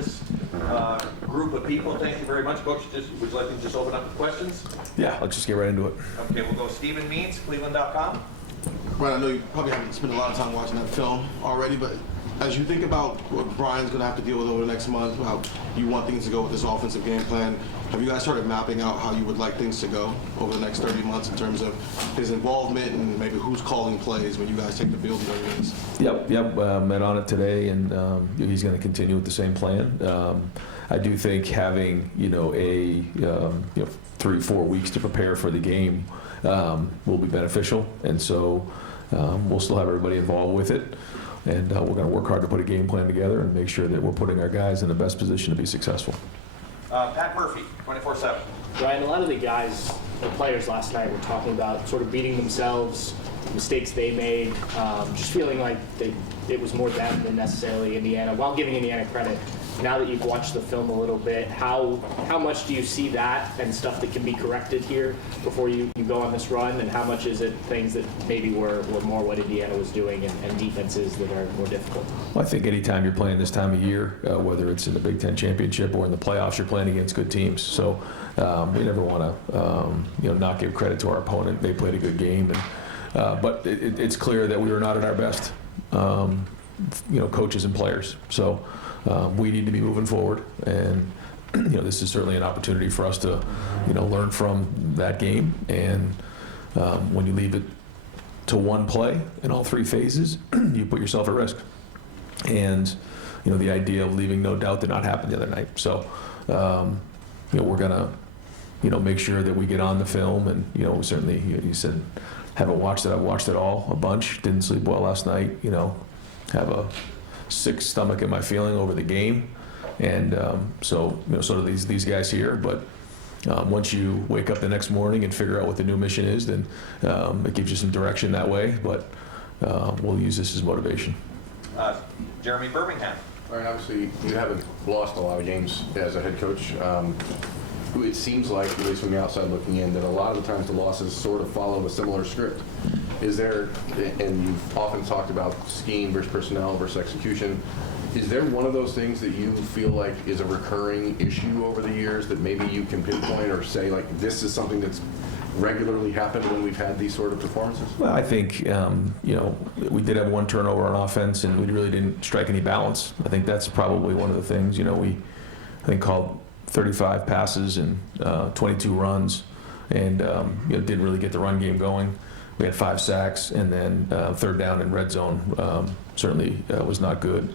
this group of people. Thank you very much, Coach. Would you like to just open up the questions? Yeah, let's just get right into it. Okay, we'll go Stephen Means, Cleveland.com. Brian, I know you probably haven't spent a lot of time watching that film already, but as you think about what Brian's going to have to deal with over the next month, how you want things to go with this offensive game plan, have you guys started mapping out how you would like things to go over the next 30 months in terms of his involvement and maybe who's calling plays when you guys take the field and everything? Yep. Met on it today, and he's going to continue with the same plan. I do think having 3-4 weeks to prepare for the game will be beneficial, and so we'll still have everybody involved with it. And we're going to work hard to put a game plan together and make sure that we're putting our guys in the best position to be successful. Pat Murphy, 24/7. Ryan, a lot of the guys, the players last night were talking about sort of beating themselves, mistakes they made, just feeling like it was more them than necessarily Indiana, while giving Indiana credit. Now that you've watched the film a little bit, how much do you see that and stuff that can be corrected here before you go on this run, and how much is it things that maybe were more what Indiana was doing and defenses that are more difficult? Well, I think anytime you're playing this time of year, whether it's in the Big Ten championship or in the playoffs, you're playing against good teams. So we never want to not give credit to our opponent. They played a good game, but it's clear that we were not at our best, coaches and players. So we need to be moving forward, and this is certainly an opportunity for us to learn from that game. And when you leave it to one play in all three phases, you put yourself at risk. And the idea of leaving no doubt did not happen the other night. So we're gonna make sure that we get on the film, and we certainly, you said haven't watched it. I've watched it all a bunch. Didn't sleep well last night. Have a sick stomach in my feeling over the game, and so do these guys here. But once you wake up the next morning and figure out what the new mission is, then it gives you some direction that way. But we'll use this as motivation. Jeremy Birmingham. All right, obviously you haven't lost a lot of games as a head coach. It seems like, at least from the outside looking in, that a lot of the times the losses sort of follow a similar script. Is there, and you've often talked about scheme versus personnel versus execution, is there one of those things that you feel like is a recurring issue over the years that maybe you can pinpoint or say, like, this is something that's regularly happened when we've had these sort of performances? Well, I think, we did have one turnover on offense, and we really didn't strike any balance. I think that's probably one of the things. We called 35 passes and 22 runs, and didn't really get the run game going. We had 5 sacks, and then third down in red zone certainly was not good.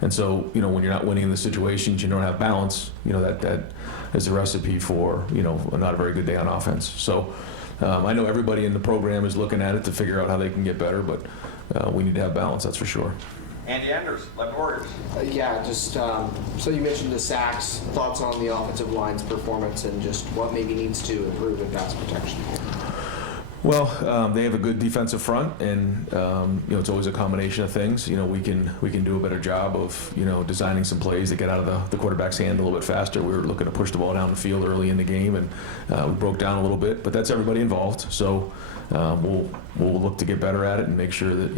And so, when you're not winning in the situations, you don't have balance. That is a recipe for not a very good day on offense. So I know everybody in the program is looking at it to figure out how they can get better, but we need to have balance, that's for sure. Andy Anders, Lebanon Warriors. So you mentioned the sacks. Thoughts on the offensive line's performance and just what maybe needs to improve in pass protection? Well, they have a good defensive front, and it's always a combination of things. We can do a better job of designing some plays that get out of the quarterback's hand a little bit faster. We were looking to push the ball down the field early in the game, and we broke down a little bit. But that's everybody involved. So we'll look to get better at it and make sure that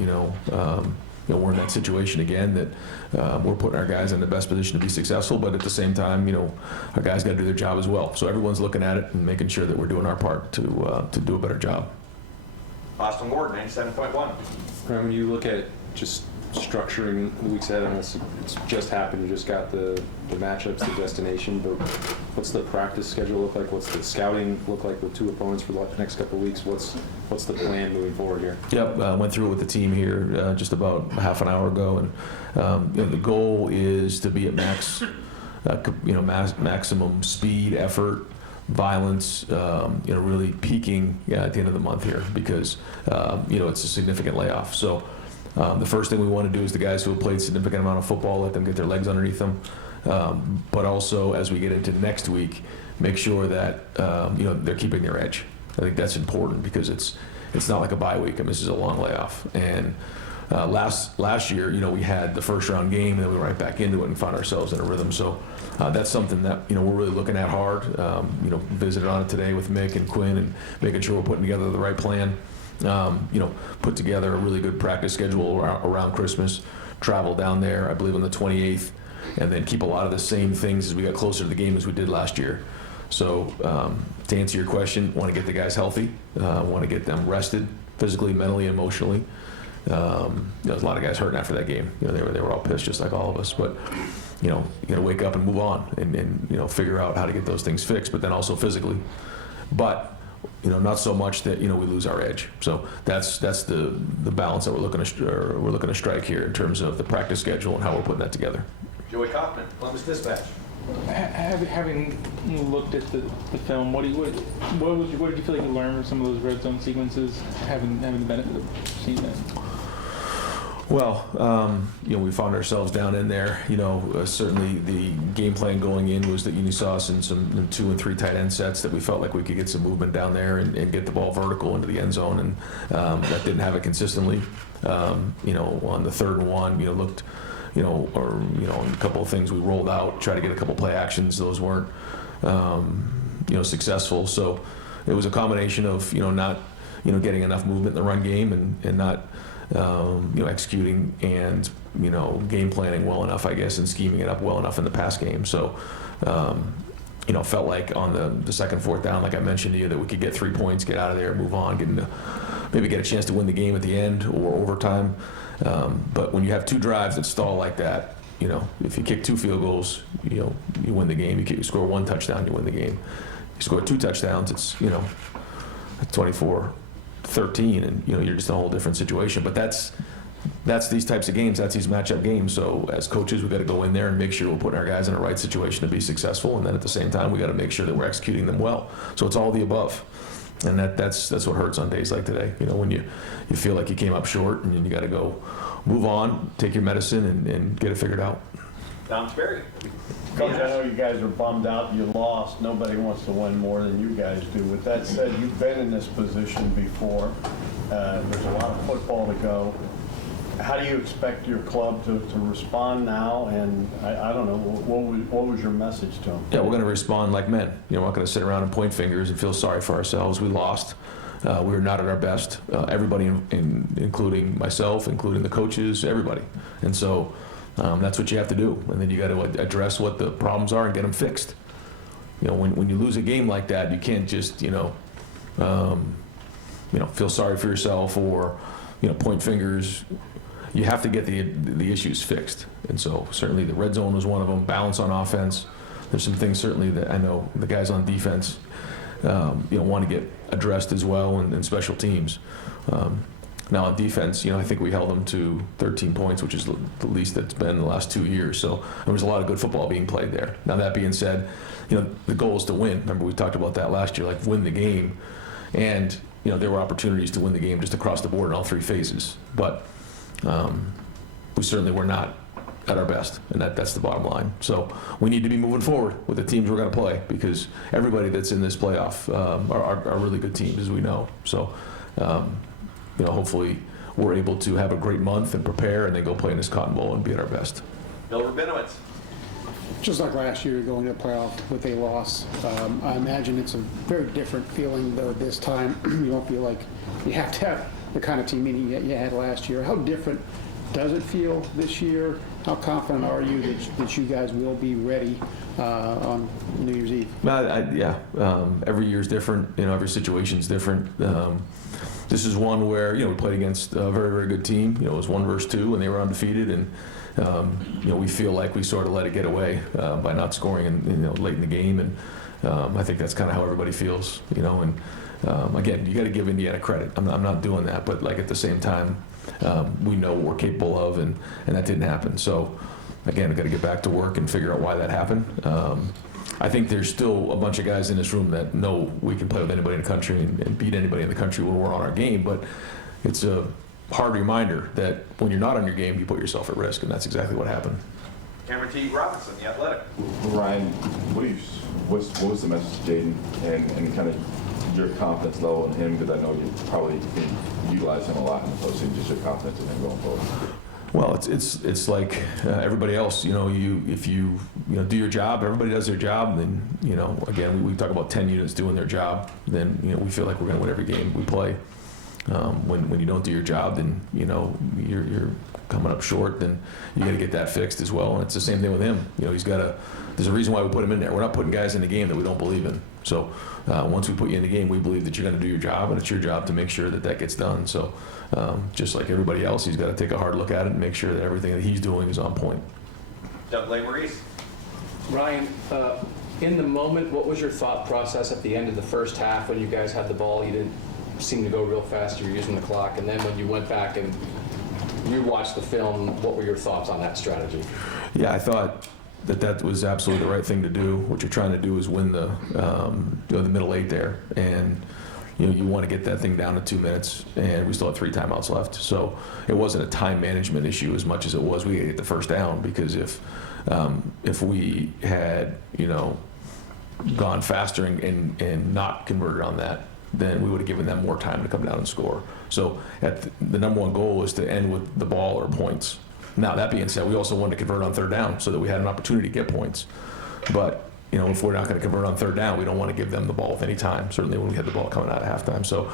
we're in that situation again, that we're putting our guys in the best position to be successful, but at the same time, our guys got to do their job as well. So everyone's looking at it and making sure that we're doing our part to do a better job. Boston Ward, 97.1. When you look at just structuring the weeks ahead, and it's just happened, you just got the matchups, the destination, but what's the practice schedule look like? What's the scouting look like with 2 opponents for the next couple of weeks? What's the plan moving forward here? Yep, went through it with the team here just about half an hour ago, and the goal is to be at maximum speed, effort, violence, really peaking at the end of the month here, because it's a significant layoff. So the first thing we want to do is the guys who have played a significant amount of football, let them get their legs underneath them. But also, as we get into next week, make sure that they're keeping their edge. I think that's important, because it's not like a bye week. This is a long layoff. And last year, we had the first round game, and then we went right back into it and found ourselves in a rhythm. So that's something that we're really looking at hard. Visited on it today with Mick and Quinn, and making sure we're putting together the right plan. Put together a really good practice schedule around Christmas. Travel down there, I believe, on the 28th. and then keep a lot of the same things as we got closer to the game as we did last year. So to answer your question, want to get the guys healthy, want to get them rested physically, mentally, emotionally. There's a lot of guys hurting after that game. They were all pissed just like all of us. But you got to wake up and move on and figure out how to get those things fixed. But then also physically. But not so much that we lose our edge. So that's the balance that we're looking to strike here in terms of the practice schedule and how we're putting that together. Joey Kaufman, Columbus Dispatch. Having looked at the film, what did you feel like you learned from some of those red zone sequences, having the benefit of seeing that? Well, we found ourselves down in there. Certainly the game plan going in was that you saw us in some 2 and 3 tight end sets that we felt like we could get some movement down there and get the ball vertical into the end zone, and that didn't have it consistently. On the 3rd and 1, looked, a couple of things we rolled out, tried to get a couple play actions. Those weren't, successful. So it was a combination of, not, getting enough movement in the run game and not, executing and, game planning well enough, I guess, and scheming it up well enough in the pass game. So, felt like on the 2nd, 4th down, like I mentioned to you, that we could get 3 points, get out of there, move on, maybe get a chance to win the game at the end or overtime. But when you have 2 drives that stall like that, if you kick 2 field goals, you win the game. You score 1 touchdown, you win the game. You score 2 touchdowns, it's 24-13, and you're just in a whole different situation. But that's these types of games. That's these matchup games. So as coaches, we got to go in there and make sure we're putting our guys in the right situation to be successful, and then at the same time, we got to make sure that we're executing them well. So it's all the above. And that's what hurts on days like today. When you feel like you came up short, and then you got to go move on, take your medicine, and get it figured out. Tom Sperry. Coach, I know you guys are bummed out you lost. Nobody wants to win more than you guys do. With that said, you've been in this position before. There's a lot of football to go. How do you expect your club to respond now? And I don't know, what was your message to them? Yeah, we're going to respond like men. We're not going to sit around and point fingers and feel sorry for ourselves. We lost. We were not at our best. Everybody, including myself, including the coaches, everybody. And so that's what you have to do. And then you got to address what the problems are and get them fixed. When you lose a game like that, you can't just feel sorry for yourself or point fingers. You have to get the issues fixed. And so certainly the red zone was one of them. Balance on offense. There's some things certainly that I know the guys on defense want to get addressed as well, and special teams. Now on defense, I think we held them to 13 points, which is the least that's been in the last 2 years. So there was a lot of good football being played there. Now that being said, the goal is to win. Remember we talked about that last year, like win the game. And there were opportunities to win the game just across the board in all 3 phases. But we certainly were not at our best, and that's the bottom line. So we need to be moving forward with the teams we're going to play, because everybody that's in this playoff are really good teams, as we know. So hopefully we're able to have a great month and prepare, and then go play in this Cotton Bowl and be at our best. Bill Rabinowitz. Just like last year, going to the playoff with a loss, I imagine it's a very different feeling, though, this time. You don't feel like you have to have the kind of team meeting you had last year. How different does it feel this year? How confident are you that you guys will be ready on New Year's Eve? Every year is different. Every situation is different. This is one where we played against a very, very good team. It was 1 versus 2, and they were undefeated, and we feel like we sort of let it get away by not scoring late in the game, and I think that's kind of how everybody feels. And again, you got to give Indiana credit. I'm not doing that, but like at the same time, we know what we're capable of, and that didn't happen. So again, we got to get back to work and figure out why that happened. I think there's still a bunch of guys in this room that know we can play with anybody in the country and beat anybody in the country when we're on our game, but it's a hard reminder that when you're not on your game, you put yourself at risk, and that's exactly what happened. Cameron T. Robinson, The Athletic. Ryan, what was the message to Jaden and kind of your confidence level in him? Because I know you probably can utilize him a lot in the postseason, just your confidence in him going forward. Well, it's like everybody else. If you do your job, everybody does their job. Then again, we talk about 10 units doing their job. Then we feel like we're going to win every game we play. When you don't do your job, then you're coming up short. Then you got to get that fixed as well. And it's the same thing with him. He's got to. There's a reason why we put him in there. We're not putting guys in the game that we don't believe in. So once we put you in the game, we believe that you're going to do your job, and it's your job to make sure that gets done. So just like everybody else, he's got to take a hard look at it and make sure that everything that he's doing is on point. Doug Maurice. Ryan, in the moment, what was your thought process at the end of the first half when you guys had the ball? You didn't seem to go real fast. You were using the clock. And then when you went back and rewatched the film, what were your thoughts on that strategy? Yeah, I thought that was absolutely the right thing to do. What you're trying to do is win the middle 8 there. And you want to get that thing down to 2 minutes, and we still had 3 timeouts left. So it wasn't a time management issue as much as it was we had to get the first down, because if we had gone faster and not converted on that, then we would have given them more time to come down and score. So the number one goal was to end with the ball or points. Now, that being said, we also wanted to convert on third down so that we had an opportunity to get points. But if we're not going to convert on third down, we don't want to give them the ball with any time, certainly when we had the ball coming out at halftime. So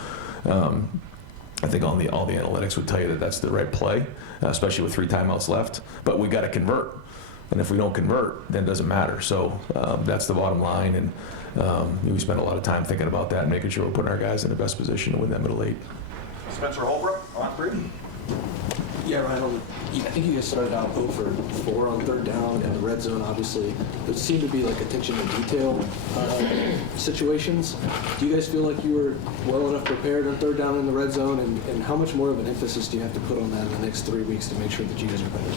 I think all the analytics would tell you that that's the right play, especially with 3 timeouts left. But we got to convert. And if we don't convert, then it doesn't matter. So that's the bottom line. And we spent a lot of time thinking about that and making sure we're putting our guys in the best position to win that middle 8. Spencer Holbrook on 3. Yeah, Ryan, I think you guys started out 0 for 4 on third down in the red zone, obviously. It seemed to be like attention to detail situations. Do you guys feel like you were well enough prepared on third down in the red zone? And how much more of an emphasis do you have to put on that in the next 3 weeks to make sure that you guys are better?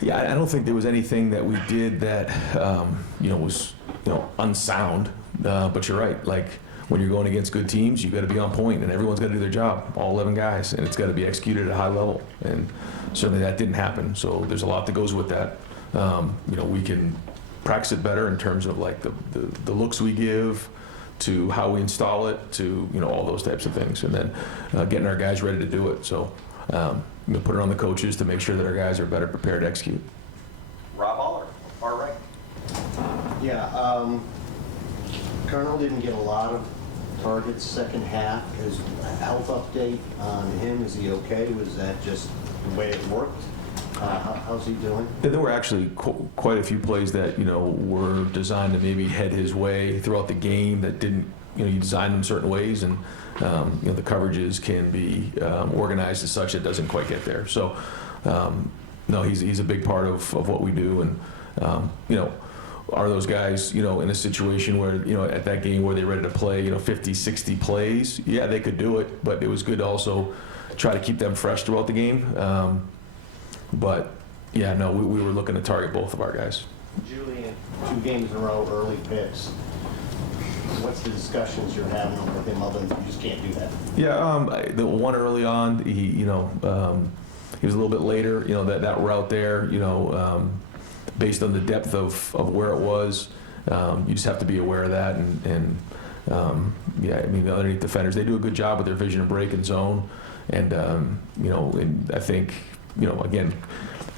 Yeah, I don't think there was anything that we did that was unsound. But you're right. Like, when you're going against good teams, you got to be on point, and everyone's got to do their job, all 11 guys, and it's got to be executed at a high level. And certainly that didn't happen. So there's a lot that goes with that. We can practice it better in terms of like the looks we give, to how we install it, to all those types of things, and then getting our guys ready to do it. So put it on the coaches to make sure that our guys are better prepared to execute. Rob Aller, far right. Yeah, Colonel didn't get a lot of targets second half. His health update on him, is he okay? Was that just the way it worked? How's he doing? There were actually quite a few plays that were designed to maybe head his way throughout the game that didn't. You design them certain ways, and the coverages can be organized as such it doesn't quite get there. So no, he's a big part of what we do, and are those guys in a situation where at that game where they're ready to play 50, 60 plays? Yeah, they could do it, but it was good to also try to keep them fresh throughout the game. But yeah, no, we were looking to target both of our guys. Julian, 2 games in a row, early picks. What's the discussions you're having with him other than you just can't do that? Yeah, the one early on, he was a little bit later. That route there, based on the depth of where it was, you just have to be aware of that. And the underneath defenders, they do a good job with their vision and break and zone. And and I think again,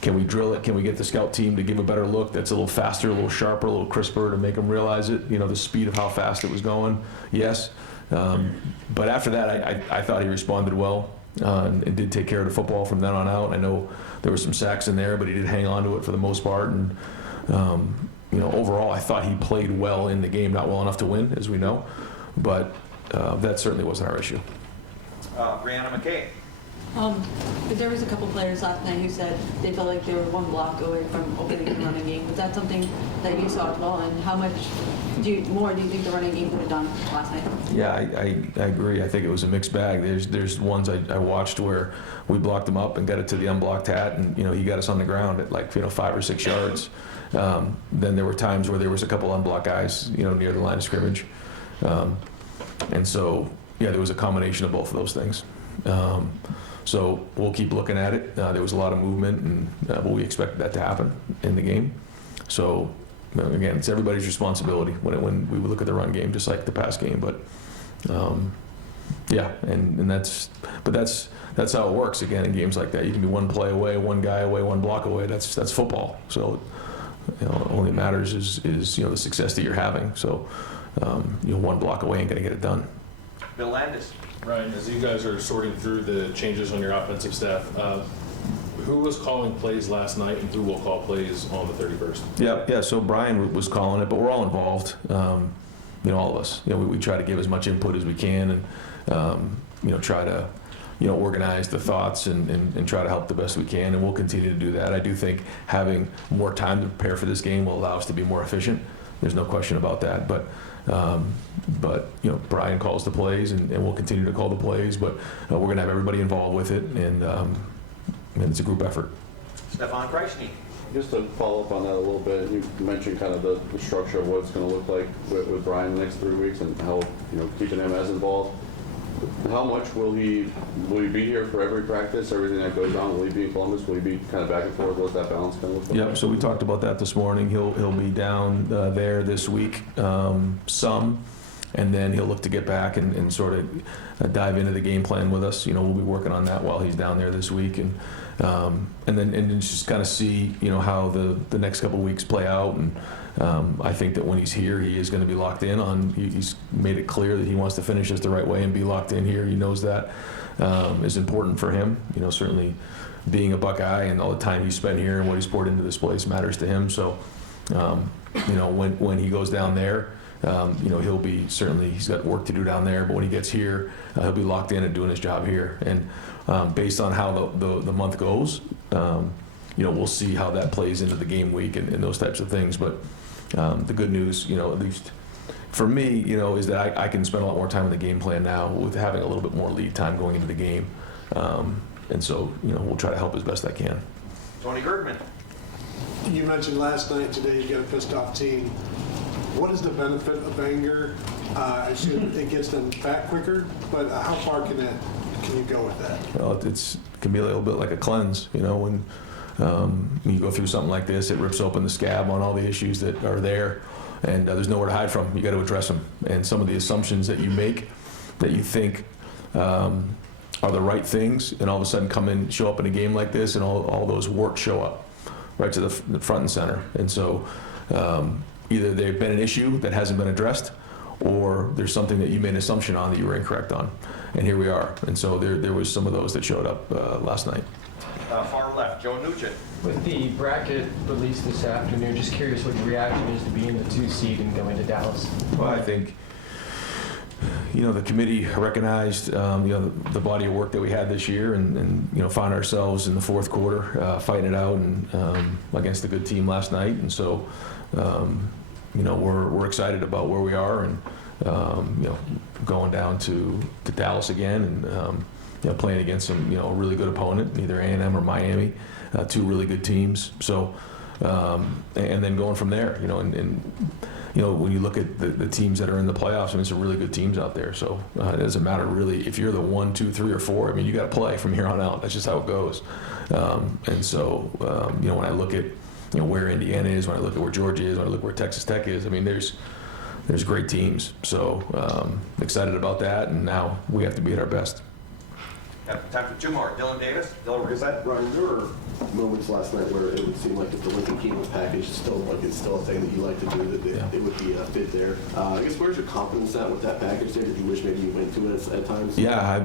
can we drill it? Can we get the scout team to give a better look that's a little faster, a little sharper, a little crisper to make them realize it? The speed of how fast it was going. Yes, but after that, I thought he responded well and did take care of the football from then on out. I know there were some sacks in there, but he did hang on to it for the most part. And overall, I thought he played well in the game. Not well enough to win, as we know, but that certainly wasn't our issue. Brianna McKay. There was a couple players last night who said they felt like they were 1 block away from opening the running game. Was that something that you saw as well? And how much more do you think the running game could have done last night? Yeah, I agree. I think it was a mixed bag. There's ones I watched where we blocked him up and got it to the unblocked hat, and he got us on the ground at like 5 or 6 yards. Then there were times where there was a couple unblocked guys near the line of scrimmage, and so yeah, there was a combination of both of those things. So we'll keep looking at it. There was a lot of movement, and but we expected that to happen in the game. So again, it's everybody's responsibility when we look at the run game, just like the pass game. But yeah, and that's how it works. Again, in games like that, you can be 1 play away, 1 guy away, 1 block away. That's football. So only matters is the success that you're having. So 1 block away ain't gonna get it done. Bill Landis. Ryan, as you guys are sorting through the changes on your offensive staff, who was calling plays last night and who will call plays on the 31st? Yeah. So Brian was calling it, but we're all involved. All of us. We try to give as much input as we can, and try to organize the thoughts and try to help the best we can, and we'll continue to do that. I do think having more time to prepare for this game will allow us to be more efficient. There's no question about that. But Brian calls the plays, and we'll continue to call the plays. But we're going to have everybody involved with it, and it's a group effort. Stefan Kreisny. Just to follow up on that a little bit, you mentioned kind of the structure of what it's going to look like with Brian the next 3 weeks and how, keeping him as involved. How much will he be here for every practice, everything that goes on? Will he be in Columbus? Will he be kind of back and forth? What's that balance going to look like? Yep, so we talked about that this morning. He'll be down there this week, some, and then he'll look to get back and sort of dive into the game plan with us. We'll be working on that while he's down there this week, and then just kind of see how the next couple of weeks play out. And I think that when he's here, he is going to be locked in on. He's made it clear that he wants to finish this the right way and be locked in here. He knows that is important for him. Certainly being a Buckeye and all the time he's spent here and what he's poured into this place matters to him. So when he goes down there, he'll be certainly, he's got work to do down there, but when he gets here, he'll be locked in and doing his job here. And based on how the month goes, we'll see how that plays into the game week and those types of things. But the good news, at least for me, is that I can spend a lot more time in the game plan now with having a little bit more lead time going into the game. And so, we'll try to help as best I can. Tony Gergman. You mentioned last night, today you got a pissed off team. What is the benefit of anger? I assume it gets them back quicker, but how far can you go with that? Well, it can be a little bit like a cleanse, when you go through something like this, it rips open the scab on all the issues that are there, and there's nowhere to hide from. You got to address them. And some of the assumptions that you make that you think are the right things, and all of a sudden show up in a game like this, and all those warts show up right to the front and center. And so either they've been an issue that hasn't been addressed, or there's something that you made an assumption on that you were incorrect on. And here we are. And so there was some of those that showed up last night. Far left, Joe Nugent. With the bracket released this afternoon, just curious what your reaction is to being the 2 seed and going to Dallas. Well, I think, the committee recognized, the body of work that we had this year, and found ourselves in the fourth quarter fighting it out and against a good team last night. And so, we're excited about where we are, and going down to Dallas again, and playing against some a really good opponent, either A&M or Miami, 2 really good teams. So, and then going from there, and when you look at the teams that are in the playoffs, it's some really good teams out there. So it doesn't matter really if you're the 1, 2, 3, or 4. You got to play from here on out. That's just how it goes. And so, when I look at where Indiana is, when I look at where Georgia is, when I look where Texas Tech is, there's great teams. So excited about that, and now we have to be at our best. Time for 2 more. Dylan Davis, Dylan Gazette. Ryan, there were moments last night where it would seem like if the Lincoln game was packaged, it's still a thing that you like to do, that it would be a fit there. I guess where's your confidence at with that package there? Did you wish maybe you went to it at times? Yeah,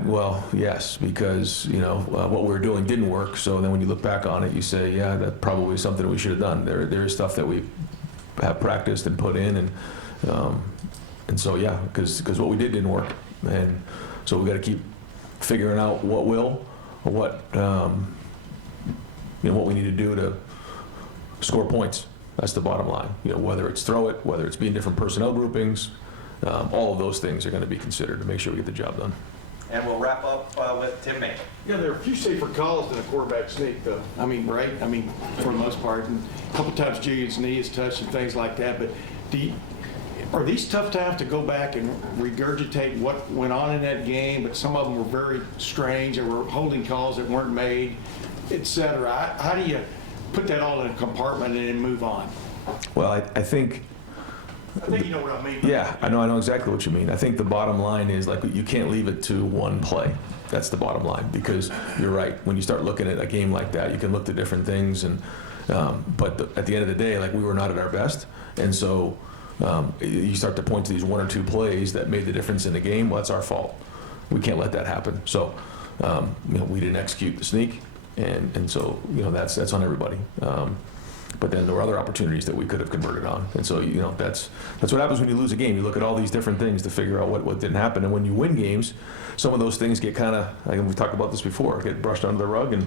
yes, because what we were doing didn't work. So then when you look back on it, you say, yeah, that probably is something we should have done. There is stuff that we have practiced and put in, and so yeah, because what we didn't work, and so we got to keep figuring out what will, or what we need to do to score points. That's the bottom line. Whether it's throw it, whether it's be in different personnel groupings, all of those things are going to be considered to make sure we get the job done. And we'll wrap up with Tim May. Yeah, there are a few safer calls than a quarterback sneak, though. Right? For the most part. And a couple times Julian's knee is touched and things like that. But are these tough times to go back and regurgitate what went on in that game? But some of them were very strange. There were holding calls that weren't made, et cetera. How do you put that all in a compartment and then move on? Well, I think you know what I mean. Yeah, I know exactly what you mean. I think the bottom line is, you can't leave it to one play. That's the bottom line, because you're right. When you start looking at a game like that, you can look at different things, and but at the end of the day, we were not at our best, and so you start to point to these 1 or 2 plays that made the difference in the game. Well, that's our fault. we can't let that happen. So, we didn't execute the sneak, and so, that's on everybody. But then there were other opportunities that we could have converted on. And so, that's what happens when you lose a game. You look at all these different things to figure out what didn't happen. And when you win games, some of those things get kind of, like we've talked about this before, get brushed under the rug, and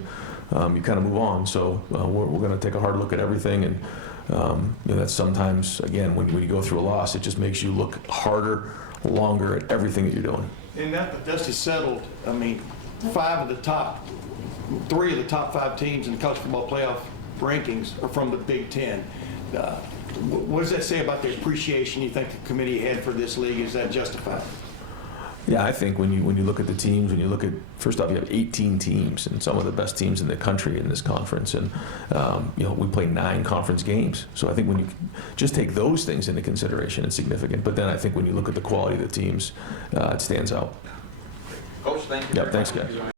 you kind of move on. So we're going to take a hard look at everything. And that's sometimes, again, when you go through a loss, it just makes you look harder, longer at everything that you're doing. And now that dust is settled, I mean, 3 of the top 5 teams in the college football playoff rankings are from the Big Ten. What does that say about the appreciation you think the committee had for this league? Is that justified? Yeah, I think when you look at the teams, when you look at, first off, you have 18 teams and some of the best teams in the country in this conference, and we play 9 conference games. So I think when you just take those things into consideration, it's significant. But then I think when you look at the quality of the teams, it stands out. Coach, thank you. Yeah, thanks, guys.